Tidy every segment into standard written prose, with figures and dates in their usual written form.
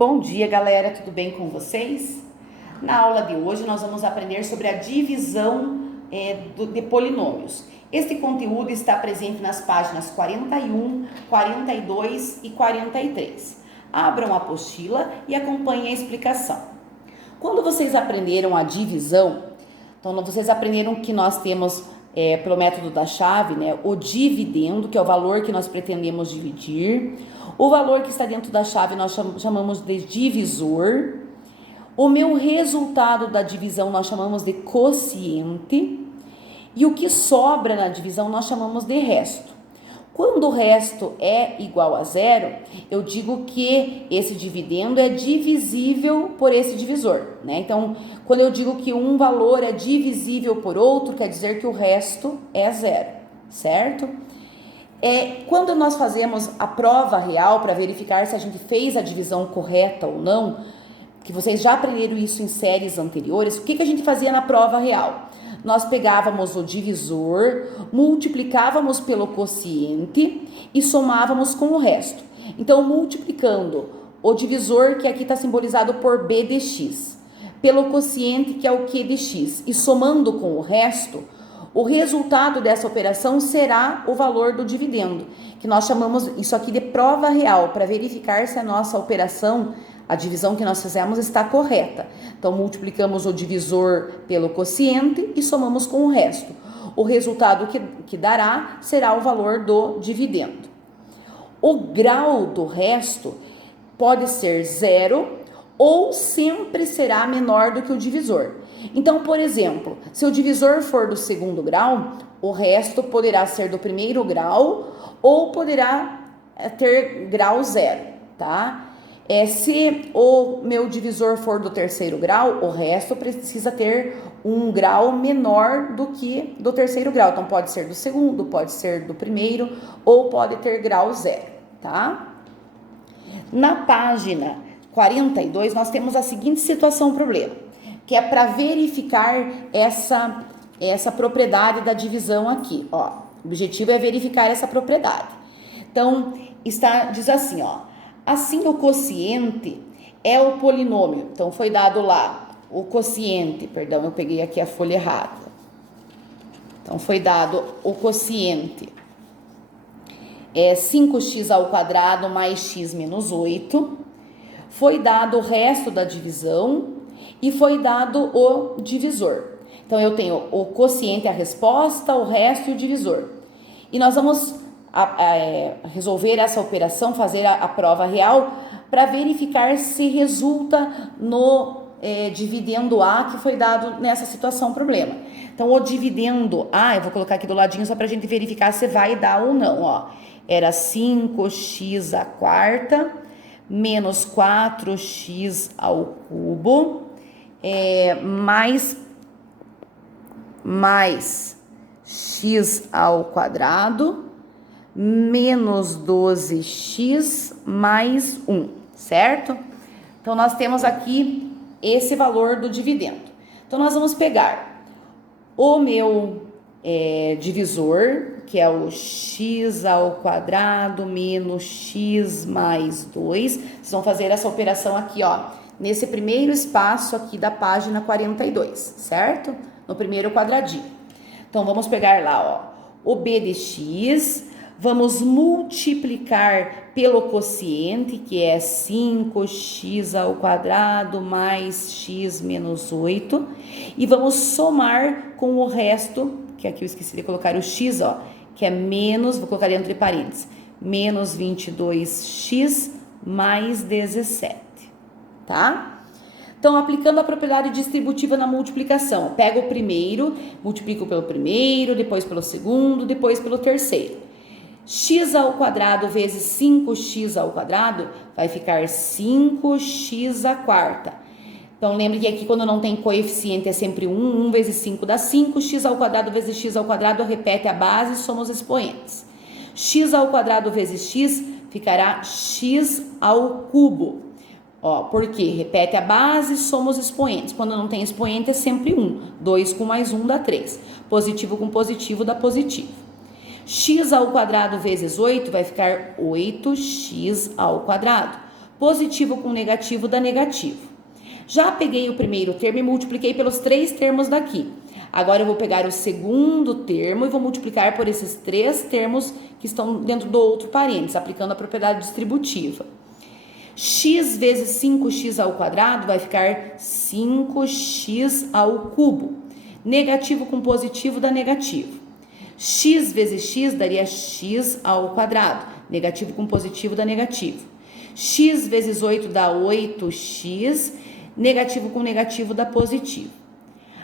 Bom dia, galera, tudo bem com vocês? Na aula de hoje nós vamos aprender sobre a divisão de polinômios. Este conteúdo está presente nas páginas 41, 42 e 43. Abram a apostila e acompanhem a explicação. Quando vocês aprenderam a divisão, então vocês aprenderam que nós temos, pelo método da chave, né, o dividendo, que é o valor que nós pretendemos dividir. O valor que está dentro da chave nós chamamos de divisor. O meu resultado da divisão nós chamamos de quociente. E o que sobra na divisão nós chamamos de resto. Quando o resto é igual a zero, eu digo que esse dividendo é divisível por esse divisor, né? Então, quando eu digo que um valor é divisível por outro, quer dizer que o resto é zero, certo? Quando nós fazemos a prova real para verificar se a gente fez a divisão correta ou não, que vocês já aprenderam isso em séries anteriores, o que a gente fazia na prova real? Nós pegávamos o divisor, multiplicávamos pelo quociente e somávamos com o resto. Então, multiplicando o divisor, que aqui está simbolizado por B de x, pelo quociente, que é o Q de x, e somando com o resto, o resultado dessa operação será o valor do dividendo, que nós chamamos isso aqui de prova real, para verificar se a nossa operação, a divisão que nós fizemos, está correta. Então, multiplicamos o divisor pelo quociente e somamos com o resto. O resultado que dará será o valor do dividendo. O grau do resto pode ser zero ou sempre será menor do que o divisor. Então, por exemplo, se o divisor for do segundo grau, o resto poderá ser do primeiro grau ou poderá ter grau zero, tá? Se o meu divisor for do terceiro grau, o resto precisa ter um grau menor do que do terceiro grau. Então, pode ser do segundo, pode ser do primeiro ou pode ter grau zero, tá? Na página 42, nós temos a seguinte situação, problema, que é para verificar essa propriedade da divisão aqui, ó. O objetivo é verificar essa propriedade. Então, diz assim, ó. Assim, o quociente é o polinômio. Então, foi dado lá o quociente, perdão, eu peguei aqui a folha errada. Então, foi dado o quociente 5x ao quadrado mais x menos 8. Foi dado o resto da divisão e foi dado o divisor. Então, eu tenho o quociente, a resposta, o resto e o divisor. E nós vamos resolver essa operação, fazer a prova real, para verificar se resulta no dividendo A que foi dado nessa situação problema. Então, o dividendo A, eu vou colocar aqui do ladinho só para a gente verificar se vai dar ou não, ó. Era 5x à quarta menos 4x ao cubo, mais x ao quadrado, menos 12x mais 1, certo? Então, nós temos aqui esse valor do dividendo. Então, nós vamos pegar o meu divisor, que é o x ao quadrado menos x mais 2. Vocês vão fazer essa operação aqui, ó, nesse primeiro espaço aqui da página 42, certo? No primeiro quadradinho. Então, vamos pegar lá, ó, o b de x, vamos multiplicar pelo quociente, que é 5x ao quadrado mais x menos 8, e vamos somar com o resto, que aqui eu esqueci de colocar o x, ó, que é menos, vou colocar entre parênteses, menos 22x mais 17, tá? Então, aplicando a propriedade distributiva na multiplicação, eu pego o primeiro, multiplico pelo primeiro, depois pelo segundo, depois pelo terceiro. X ao quadrado vezes 5x ao quadrado vai ficar 5x à quarta. Então, lembre que aqui quando não tem coeficiente é sempre 1, 1 vezes 5 dá 5, x ao quadrado vezes x ao quadrado repete a base e soma os expoentes. X ao quadrado vezes x ficará x ao cubo. Ó, porque repete a base e soma os expoentes. Quando não tem expoente é sempre 1. 2 com mais 1 dá 3. Positivo com positivo dá positivo. X ao quadrado vezes 8 vai ficar 8x ao quadrado. positivo com negativo dá negativo. Já peguei o primeiro termo e multipliquei pelos 3 termos daqui. Agora eu vou pegar o segundo termo e vou multiplicar por esses 3 termos que estão dentro do outro parênteses, aplicando a propriedade distributiva. X vezes 5x ao quadrado vai ficar 5x ao cubo. Negativo com positivo dá negativo. X vezes x daria x ao quadrado. Negativo com positivo dá negativo. X vezes 8 dá 8x. Negativo com negativo dá positivo.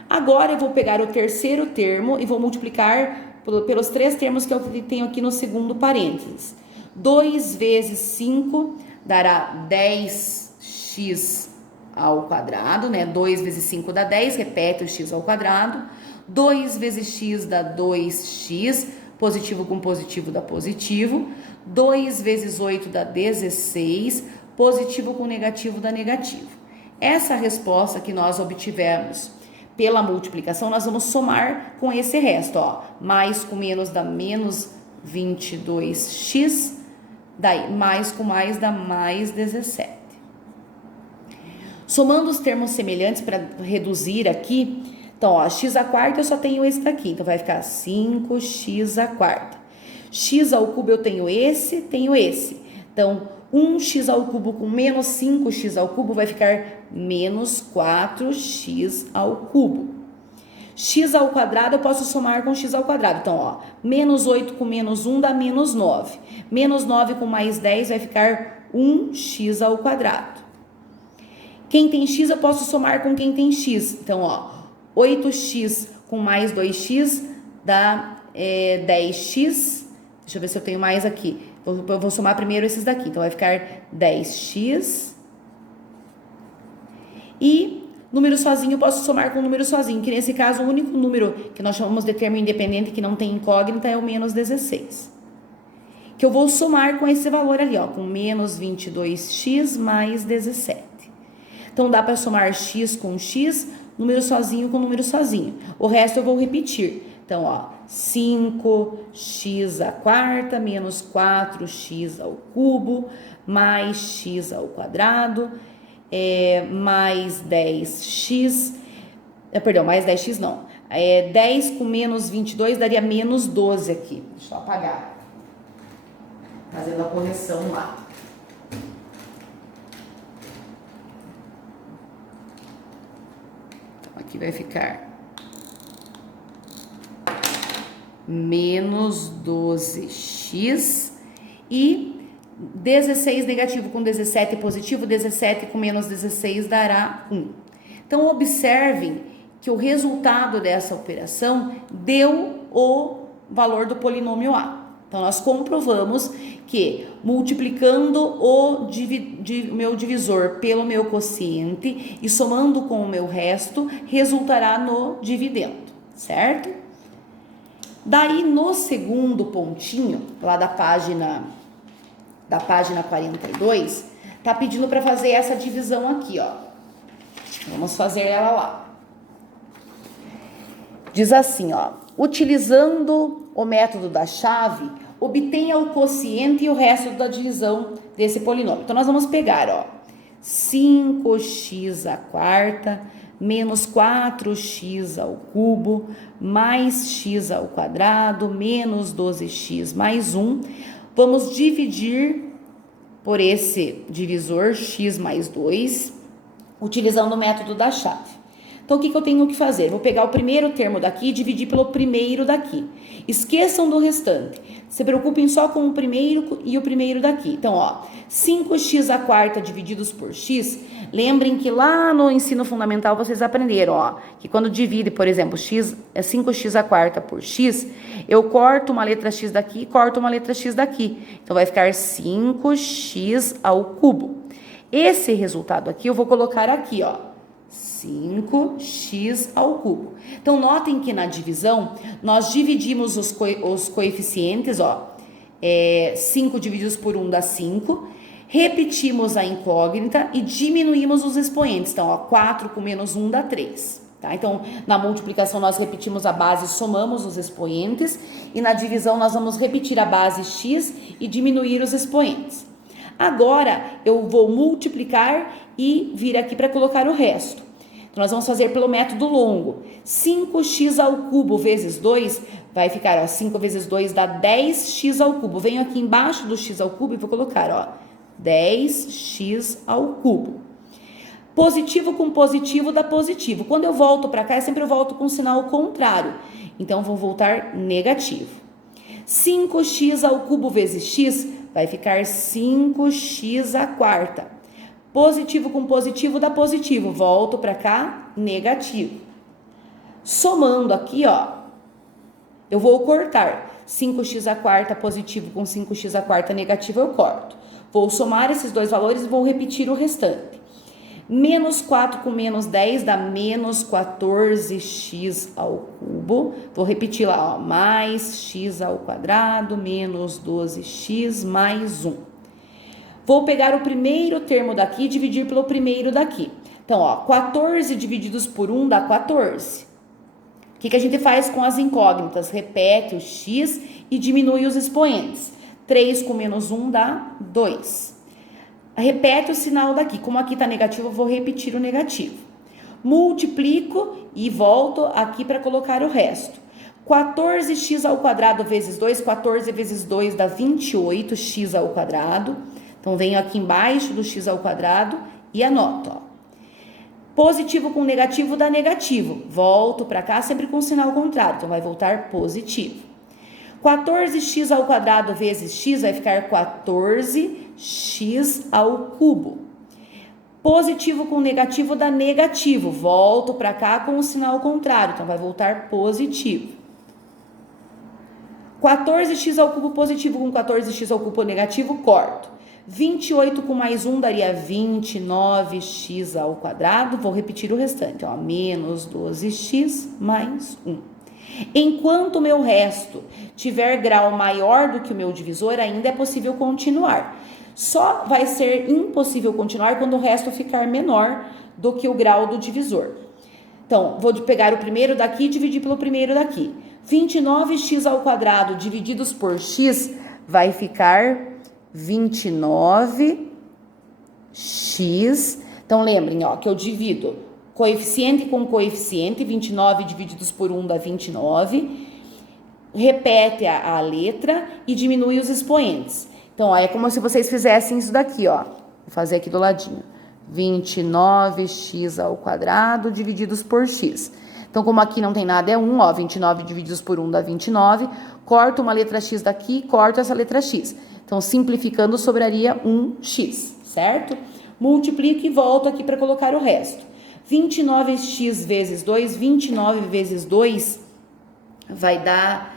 Agora eu vou pegar o terceiro termo e vou multiplicar pelos 3 termos que eu tenho aqui no segundo parênteses. 2 vezes 5 dará 10x ao quadrado, né? 2 vezes 5 dá 10, repete o x ao quadrado. 2 vezes x dá 2x, positivo com positivo dá positivo. 2 vezes 8 dá 16, positivo com negativo dá negativo. Essa resposta que nós obtivemos pela multiplicação, nós vamos somar com esse resto, ó. Mais com menos dá menos 22x, daí mais com mais dá mais 17. Somando os termos semelhantes para reduzir aqui, então, ó, x à quarta eu só tenho esse daqui, então vai ficar 5x à quarta. X ao cubo eu tenho esse. Então, 1x ao cubo com menos 5x ao cubo vai ficar menos 4x ao cubo. X ao quadrado eu posso somar com x ao quadrado. Então, ó, menos 8 com menos 1 dá menos 9. Menos 9 com mais 10 vai ficar 1x ao quadrado. Quem tem x eu posso somar com quem tem x. Então, ó, 8x com mais 2x dá 10x. Deixa eu ver se eu tenho mais aqui. Eu vou somar primeiro esses daqui. Então, vai ficar 10x. E número sozinho eu posso somar com número sozinho, que nesse caso o único número que nós chamamos de termo independente que não tem incógnita é o menos 16. Que eu vou somar com esse valor ali, ó, com menos 22x mais 17. Então, dá para somar x com x, número sozinho com número sozinho. O resto eu vou repetir. Então, ó, 5x à quarta menos 4x ao cubo mais x ao quadrado mais 10x, mais 10x não, 10 com menos 22 daria menos 12 aqui. Deixa eu apagar, fazendo a correção lá. Então, aqui vai ficar menos 12x e 16 negativo com 17 positivo, 17 com menos 16 dará 1. Então, observem que o resultado dessa operação deu o valor do polinômio A. Então, nós comprovamos que multiplicando o meu divisor pelo meu quociente e somando com o meu resto, resultará no dividendo, certo? Daí, no segundo pontinho, lá da página 42, tá pedindo para fazer essa divisão aqui, ó. Vamos fazer ela lá. Diz assim, ó: utilizando o método da chave, obtenha o quociente e o resto da divisão desse polinômio. Então, nós vamos pegar, ó, 5x à quarta menos 4x ao cubo mais x ao quadrado menos 12x mais 1. Vamos dividir por esse divisor x mais 2, utilizando o método da chave. Então, o que eu tenho que fazer? Vou pegar o primeiro termo daqui e dividir pelo primeiro daqui. Esqueçam do restante. Se preocupem só com o primeiro e o primeiro daqui. Então, ó, 5x à quarta divididos por x. Lembrem que lá no ensino fundamental vocês aprenderam, ó, que quando divide, por exemplo, x é 5x à quarta por x, eu corto uma letra x daqui e corto uma letra x daqui. Então, vai ficar 5x ao cubo. Esse resultado aqui eu vou colocar aqui, ó, 5x ao cubo. Então, notem que na divisão, nós dividimos os coeficientes, ó, 5 divididos por 1 dá 5, repetimos a incógnita e diminuímos os expoentes. Então, ó, 4 com menos 1 dá 3. Tá? Então, na multiplicação, nós repetimos a base, somamos os expoentes, e na divisão, nós vamos repetir a base x e diminuir os expoentes. Agora, eu vou multiplicar e vir aqui para colocar o resto. Então, nós vamos fazer pelo método longo. 5x ao cubo vezes 2 vai ficar, ó, 5 vezes 2 dá 10x ao cubo. Venho aqui embaixo do x ao cubo e vou colocar, ó, 10x ao cubo. Positivo com positivo dá positivo. Quando eu volto para cá, eu sempre volto com o sinal contrário. Então, vou voltar negativo. 5x ao cubo vezes x vai ficar 5x à quarta. Positivo com positivo dá positivo. Volto para cá, negativo. Somando aqui, ó, eu vou cortar. 5x à quarta positivo com 5x à quarta negativo, eu corto. Vou somar esses dois valores e vou repetir o restante. Menos 4 com menos 10 dá menos 14x ao cubo. Vou repetir lá, ó, mais x ao quadrado, menos 12x mais 1. Vou pegar o primeiro termo daqui e dividir pelo primeiro daqui. Então, ó, 14 divididos por 1 dá 14. O que a gente faz com as incógnitas? Repete o x e diminui os expoentes. 3 com menos 1 dá 2. Repete o sinal daqui. Como aqui está negativo, eu vou repetir o negativo. Multiplico e volto aqui para colocar o resto. 14x ao quadrado vezes 2, 14 vezes 2 dá 28x ao quadrado. Então, venho aqui embaixo do x ao quadrado e anoto, ó. Positivo com negativo dá negativo. Volto para cá sempre com o sinal contrário. Então, vai voltar positivo. 14x ao quadrado vezes x vai ficar 14x ao cubo. Positivo com negativo dá negativo. Volto para cá com o sinal contrário. Então, vai voltar positivo. 14x ao cubo positivo com 14x ao cubo negativo, corto. 28 com mais 1 daria 29x ao quadrado. Vou repetir o restante, ó, menos 12x mais 1. Enquanto o meu resto tiver grau maior do que o meu divisor, ainda é possível continuar. Só vai ser impossível continuar quando o resto ficar menor do que o grau do divisor. Então, vou pegar o primeiro daqui e dividir pelo primeiro daqui. 29x ao quadrado divididos por x vai ficar 29x. Então, lembrem, ó, que eu divido coeficiente com coeficiente. 29 divididos por 1 dá 29. Repete a letra e diminui os expoentes. Então, ó, é como se vocês fizessem isso daqui, ó. Vou fazer aqui do ladinho. 29x ao quadrado divididos por x. Então, como aqui não tem nada, é 1, ó. 29 divididos por 1 dá 29. Corto uma letra x daqui, corto essa letra x. Então, simplificando, sobraria 1x, certo? Multiplico e volto aqui para colocar o resto. 29x vezes 2, 29 vezes 2 vai dar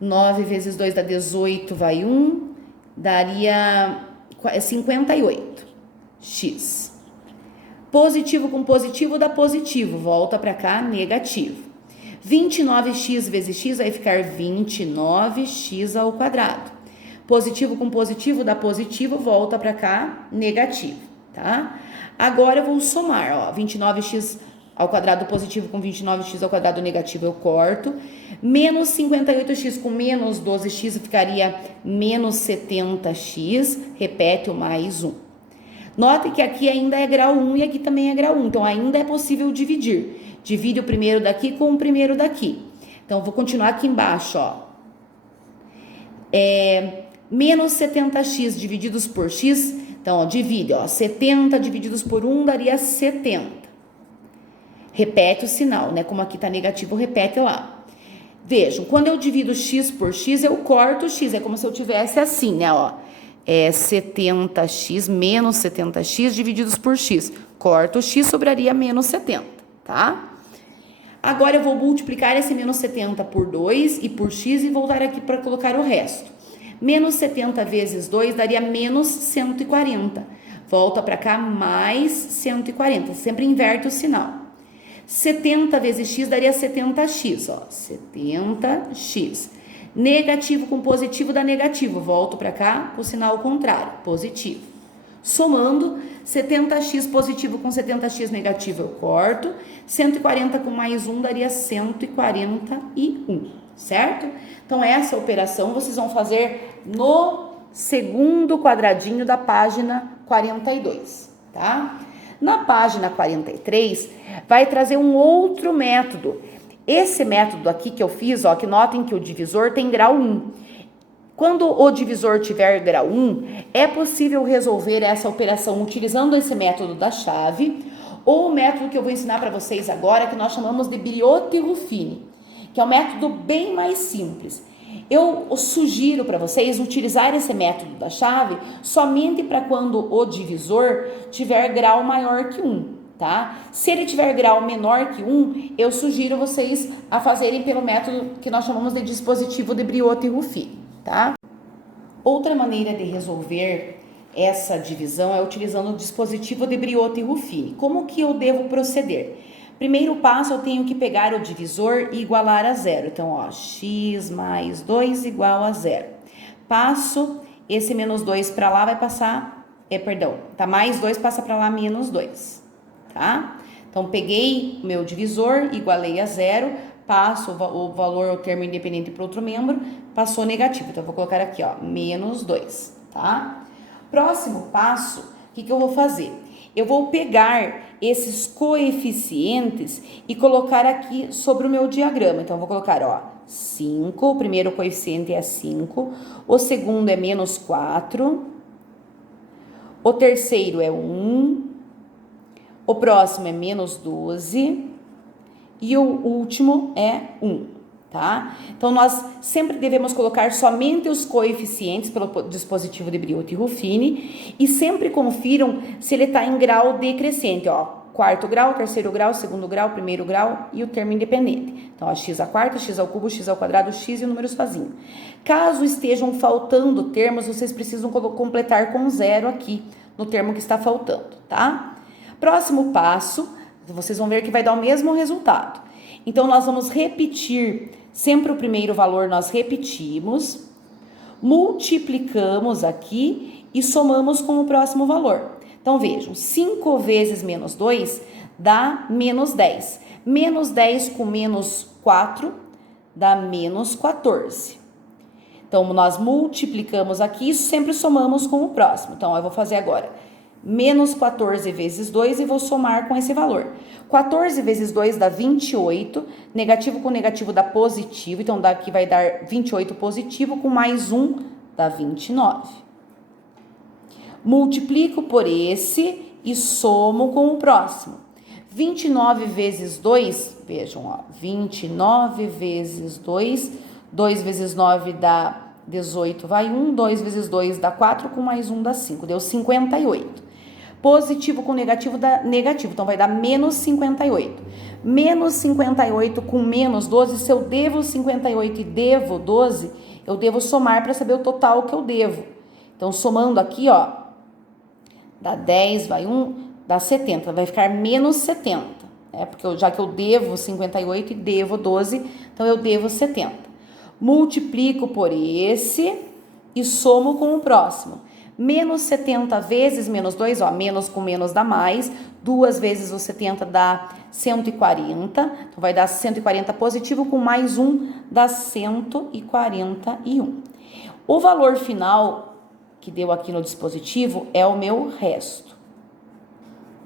9 vezes 2 dá 18, vai 1, daria 58x. Positivo com positivo dá positivo, volta para cá, negativo. 29x vezes x vai ficar 29x ao quadrado. Positivo com positivo dá positivo, volta para cá, negativo, tá? Agora eu vou somar, ó, 29x ao quadrado positivo com 29x ao quadrado negativo eu corto. Menos 58x com menos 12x ficaria menos 70x, repete o mais 1. Note que aqui ainda é grau 1 e aqui também é grau 1, então ainda é possível dividir. Divide o primeiro daqui com o primeiro daqui. Então, vou continuar aqui embaixo, ó. Menos 70x divididos por x. Então, ó, divide, ó. 70 divididos por 1 daria 70. Repete o sinal, né? Como aqui tá negativo, repete lá. Vejam, quando eu divido x por x, eu corto o x. É como se eu tivesse assim, né? Ó. 70x menos 70x divididos por x. Corto o x, sobraria menos 70, tá? Agora eu vou multiplicar esse menos 70 por 2 e por x e voltar aqui para colocar o resto. Menos 70 vezes 2 daria menos 140. Volta para cá, mais 140. Sempre inverte o sinal. 70 vezes x daria 70x, ó. 70x. Negativo com positivo dá negativo. Volto para cá com o sinal contrário, positivo. Somando, 70x positivo com 70x negativo eu corto. 140 com mais 1 daria 141, certo? Então, essa operação vocês vão fazer no segundo quadradinho da página 42, tá? Na página 43, vai trazer um outro método. Esse método aqui que eu fiz, ó, que notem que o divisor tem grau 1. Quando o divisor tiver grau 1, é possível resolver essa operação utilizando esse método da chave, ou o método que eu vou ensinar para vocês agora, que nós chamamos de Briotto-Ruffini, que é um método bem mais simples. Eu sugiro para vocês utilizar esse método da chave somente para quando o divisor tiver grau maior que 1, tá? Se ele tiver grau menor que 1, eu sugiro vocês a fazerem pelo método que nós chamamos de dispositivo de Briotto-Ruffini, tá? Outra maneira de resolver essa divisão é utilizando o dispositivo de Briotto-Ruffini. Como que eu devo proceder? Primeiro passo, eu tenho que pegar o divisor e igualar a zero. Então, ó, x mais 2 igual a zero. Passo esse menos 2 para lá, vai passar, tá mais 2, passa para lá menos 2, tá? Então, peguei o meu divisor, igualei a zero, passo o valor, o termo independente para outro membro, passou negativo. Então, eu vou colocar aqui, ó, menos 2, tá? Próximo passo, o que eu vou fazer? Eu vou pegar esses coeficientes e colocar aqui sobre o meu diagrama. Então, eu vou colocar, ó, 5, o primeiro coeficiente é 5, o segundo é menos 4, o terceiro é 1, o próximo é menos 12 e o último é 1. Tá? Então, nós sempre devemos colocar somente os coeficientes pelo dispositivo de Briotto-Ruffini e sempre confiram se ele está em grau decrescente, ó, quarto grau, terceiro grau, segundo grau, primeiro grau e o termo independente. Então, ó, x à quarta, x ao cubo, x ao quadrado, x e o número sozinho. Caso estejam faltando termos, vocês precisam completar com 0 aqui no termo que está faltando, tá? Próximo passo, vocês vão ver que vai dar o mesmo resultado. Então, nós vamos repetir, sempre o primeiro valor nós repetimos, multiplicamos aqui e somamos com o próximo valor. Então, vejam, 5 vezes menos 2 dá menos 10. Menos 10 com menos 4 dá menos 14. Então, nós multiplicamos aqui e sempre somamos com o próximo. Então, eu vou fazer agora menos 14 vezes 2 e vou somar com esse valor. 14 vezes 2 dá 28, negativo com negativo dá positivo, então daqui vai dar 28 positivo, com mais 1 dá 29. Multiplico por esse e somo com o próximo. 29 vezes 2, vejam, ó, 29 vezes 2, 2 vezes 9 dá 18, vai 1, 2 vezes 2 dá 4, com mais 1 dá 5, deu 58. Positivo com negativo dá negativo, então vai dar menos 58. Menos 58 com menos 12, se eu devo 58 e devo 12, eu devo somar para saber o total que eu devo. Então, somando aqui, ó, dá 10, vai 1, dá 70, vai ficar menos 70, né? Porque já que eu devo 58 e devo 12, então eu devo 70. Multiplico por esse e somo com o próximo. Menos 70 vezes menos 2, ó, menos com menos dá mais, 2 vezes o 70 dá 140, então vai dar 140 positivo, com mais 1 dá 141. O valor final que deu aqui no dispositivo é o meu resto,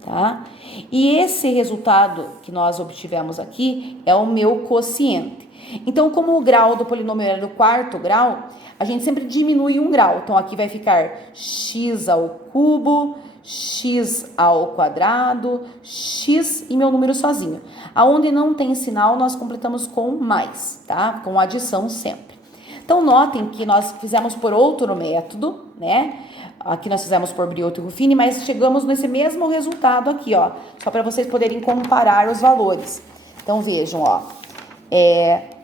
tá? E esse resultado que nós obtivemos aqui é o meu quociente. Então, como o grau do polinômio era do quarto grau, a gente sempre diminui um grau. Então, aqui vai ficar x ao cubo, x ao quadrado, x e meu número sozinho. Aonde não tem sinal, nós completamos com mais, tá? Com adição sempre. Então, notem que nós fizemos por outro método, né? Aqui nós fizemos por Briotto-Ruffini, mas chegamos nesse mesmo resultado aqui, ó. Só para vocês poderem comparar os valores. Então, vejam, ó.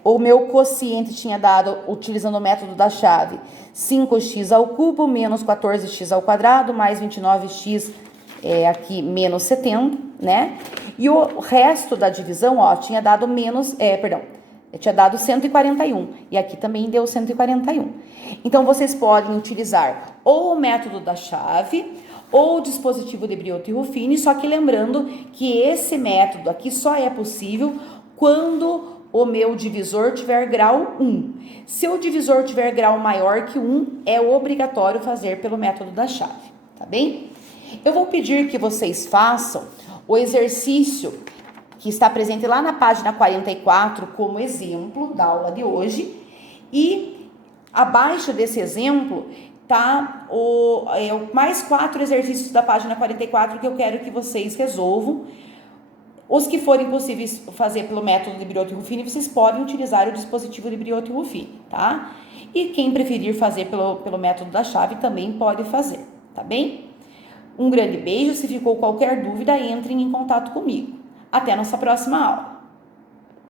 O meu quociente tinha dado, utilizando o método da chave, 5x ao cubo menos 14x ao quadrado mais 29x aqui menos 70, né? E o resto da divisão, ó, tinha dado tinha dado 141. E aqui também deu 141. Então, vocês podem utilizar ou o método da chave ou o dispositivo de Briotto-Ruffini, só que lembrando que esse método aqui só é possível quando o meu divisor tiver grau 1. Se o divisor tiver grau maior que 1, é obrigatório fazer pelo método da chave, tá bem? Eu vou pedir que vocês façam o exercício que está presente lá na página 44 como exemplo da aula de hoje, e abaixo desse exemplo tá mais 4 exercícios da página 44 que eu quero que vocês resolvam. Os que forem possíveis fazer pelo método de Briotto e Ruffini, vocês podem utilizar o dispositivo de Briotto e Ruffini, tá? E quem preferir fazer pelo método da chave também pode fazer, tá bem? Um grande beijo, se ficou qualquer dúvida, entrem em contato comigo. Até a nossa próxima aula.